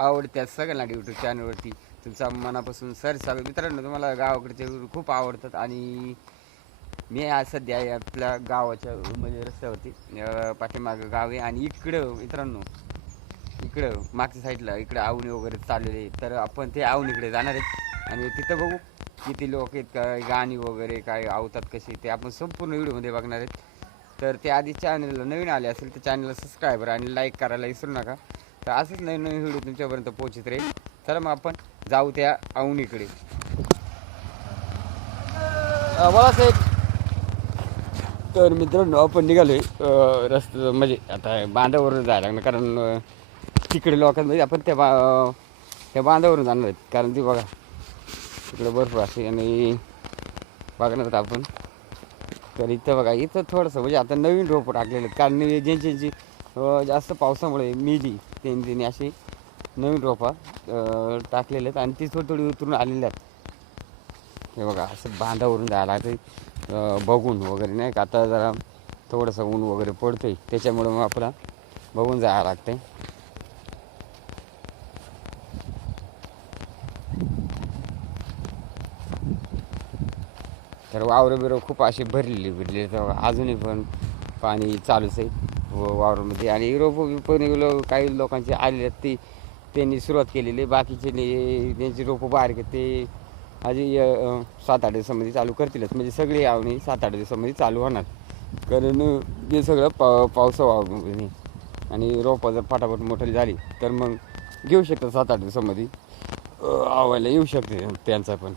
आवडत्या सगळ्यांना यूट्यूब चॅनलवरती तुमचा मनापासून सर स्वागत. मित्रांनो, तुम्हाला गावाकडचे खूप आवडतात आणि मी आज सध्या आपल्या गावाच्या म्हणजे रस्त्यावरती पाठीमागं गाव आहे आणि इकडं मित्रांनो इकडं मागच्या साईडला इकडं आवणी वगैरे चाललेली, तर आपण ते आवणीकडे जाणार आहेत आणि तिथं बघू किती लोक आहेत, काय गाणी वगैरे काय आवतात कशी, ते आपण संपूर्ण व्हिडिओमध्ये बघणार आहेत. तर ते आधी चॅनलला नवीन आले असेल तर चॅनलला सबस्क्राईबर आणि लाईक करायला विसरू नका. तर असंच नवीन नवीन व्हिडिओ तुमच्यापर्यंत पोहोचत राहील. चला मग आपण जाऊ त्या आवणीकडे. बोला साहेब. तर मित्रांनो, आपण निघालोय रस्ता म्हणजे आता बांधावरून जायला लागणार, कारण तिकडे लोकांमध्ये आपण त्या बांधावरून जाणार आहेत. कारण ती बघा तिकडे बर्फ असे आणि बघणार आपण. तर इथं बघा, इथं थोडंसं म्हणजे आता नवीन रोपं टाकलेले आहेत, कारण ज्यांची जास्त पावसामुळे मिली त्यांनी अशी नवीन रोपं टाकलेले आहेत आणि ती थोडी थोडी उतरून आलेली आहेत. हे बघा असं बांधावरून जायला लागतं बघून वगैरे, नाही का. आता जरा थोडंसं ऊन वगैरे पडतंय त्याच्यामुळं मग आपला बघून जायला लागतंय. तर वावरं खूप अशी भरलेली तर अजूनही पण पाणी चालूच आहे वावरामध्ये. आणि रोपं पण काही लोकांचे आलेले आहेत, त्यांनी सुरुवात केलेली. बाकीचे त्यांची रोपं बारीक आहेत, ते आधी 7-8 दिवसामध्ये चालू करतीलच. म्हणजे सगळी आवणी 7-8 दिवसामध्ये चालू होणार, कारण हे सगळं पावसाळा आणि रोपं जर फटाफट मोठी झाली तर मग घेऊ शकतात 7-8 दिवसामध्ये आवायला येऊ शकते त्यांचा पण.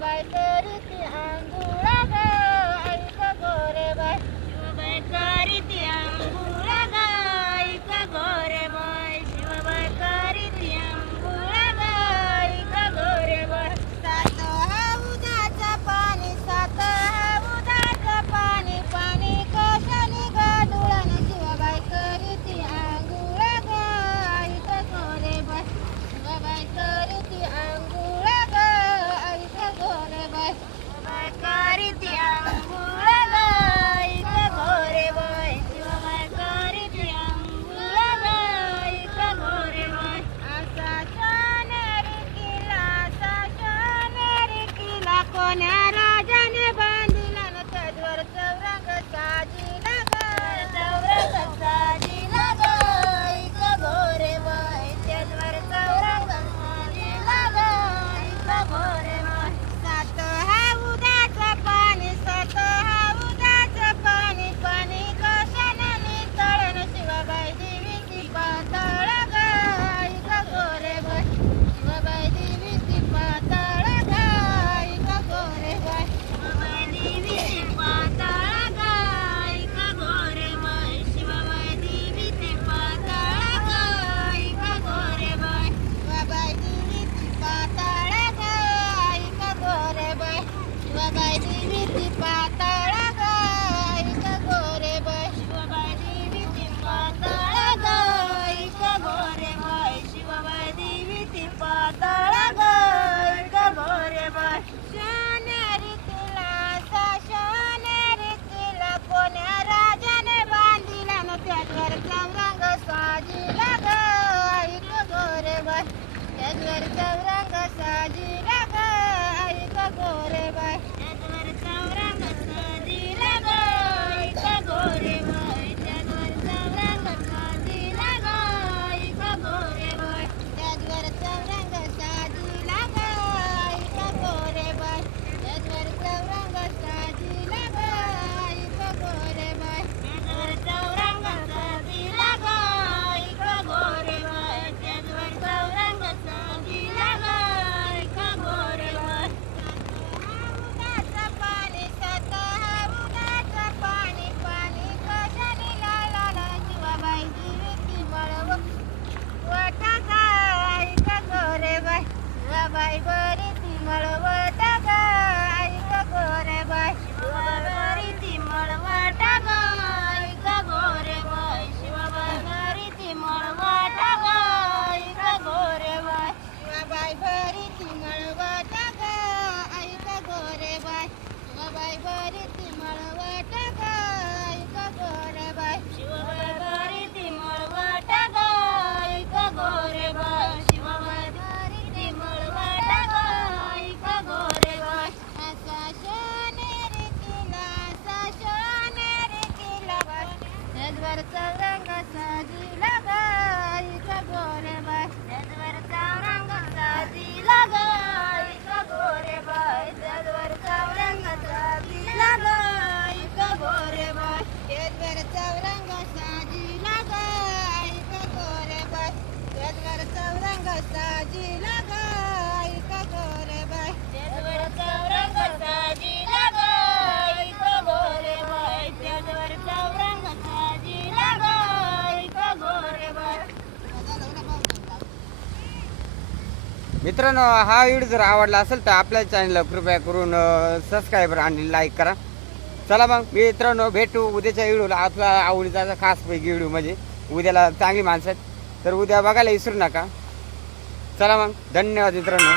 शिवबाई करीती आंघोळ ग ऐक गोरे बाय शिवबाई करीती आंघोळ ग ऐक गोरे बाय शिवबाई करीती आंघोळ ग ऐक गोरे बाय सात उदाचं पाणी सात उदाचं पाणी पाणी कशाने गाडुळण शिवबाई करीती आंघोळ ग ऐक गोरे बाय शिवबाई करीती आंघोळ ग ऐक गोरे बाय शिवबाई करीती आंघोळ ग ऐक गोरे बाय शिवबाई करीती आंघोळ ग ऐक गोरे बाय असा सोनेरी किल्ला कोण्या राजाने बांधिला न त्याच्यावर चौरंग साजिला ग चौरंग साजिला ग ऐक गोरे बाय त्याच्यावर चौरंग साजिला ग ऐक गोरे बाय सात उदाचं पाणी सात उदाचं पाणी पाणी कशाने नितळण शिवबाई देवीची पातळ ग ऐक गोरे बाय शिवबाई देवीची पातळ ग ऐक गोरे बाय शिवबाई देवीची पातळ ग ऐक गोरे बाय शिवबाई देवीची पातळ ग ऐक गोरे बाय शिवबाई देवीची पातळ ग ऐक गोरे बाय शिवबाई देवीची पातळ ग ऐक गोरे बाय शिवबाई देवीची पातळ ग ऐक गोरे बाय शिवबाई देवीची पातळ ग ऐक गोरे बाय सोनेरी किल्ला कोण्या राजाने बांधिला न त्याच्यावर चौरंग साजिला ग ऐक गोरे बाय त्याच्यावर चौरंग साजिला ग ऐक गोरे बाय त्याच्यावर चौरंग साजिला ग ऐक गोरे बाय त्याच्यावर चौरंग साजिला ग ऐक गोरे बाय त्याच्यावर चौरंग साजिला ग ऐक गोरे बाय त्याच्यावर चौरंग साजिला ग ऐक गोरे बाय त्याच्यावर चौरंग साजिला ग ऐक गोरे बाय त्याच्यावर चौरंग साजिला ग ऐक गोरे बाय उदाचं पाणी सात उदाचं पाणी पाणी कशाने लाला शिवाबाई देवीची मळव वटा ग ऐक गोरे बाय शिवाबाई बरीची मळवट ग ऐक गोरे बाय शिवाबाई बरीची मळवट ग ऐक गोरे बाय शिवाबाई बरीची मळवट ग ऐक गोरे बाय शिवाबाई बरीची मळवट ग ऐक गोरे बाय शिवाबाई बरीची मळवट ग ऐक गोरे बाय शिवाबाई बरीची मळवट ग ऐक गोरे बाय शिवाबाई बरीची मळवट ग ऐक गोरे बाय असा सोनेरी किल्ला त्याच्यावर चौरंग साजिला ग ऐक गोरे बाय त्याच्यावर चौरंग साजिला ग ऐक गोरे बाय त्याच्यावर चौरंग साजिला ग ऐक गोरे बाय त्याच्यावर चौरंग साजिला ग ऐक गोरे बाय त्याच्यावर चौरंग साजिला ग ऐक गोरे बाय त्याच्यावर चौरंग साजिला ग ऐक गोरे बाय त्याच्यावर चौरंग साजिला ग ऐक गोरे बाय मित्रांनो, हा व्हिडिओ जर आवडला असेल तर आपल्या चॅनलला कृपया करून सबस्क्राईब आणि लाईक करा. चला मग मित्रांनो, भेटू उद्याच्या व्हिडिओला. आपला आवडीचा खास पैकी व्हिडिओ म्हणजे उद्याला चांगली माणसं आहेत, तर उद्या बघायला विसरू नका. चला मग, धन्यवाद मित्रांनो.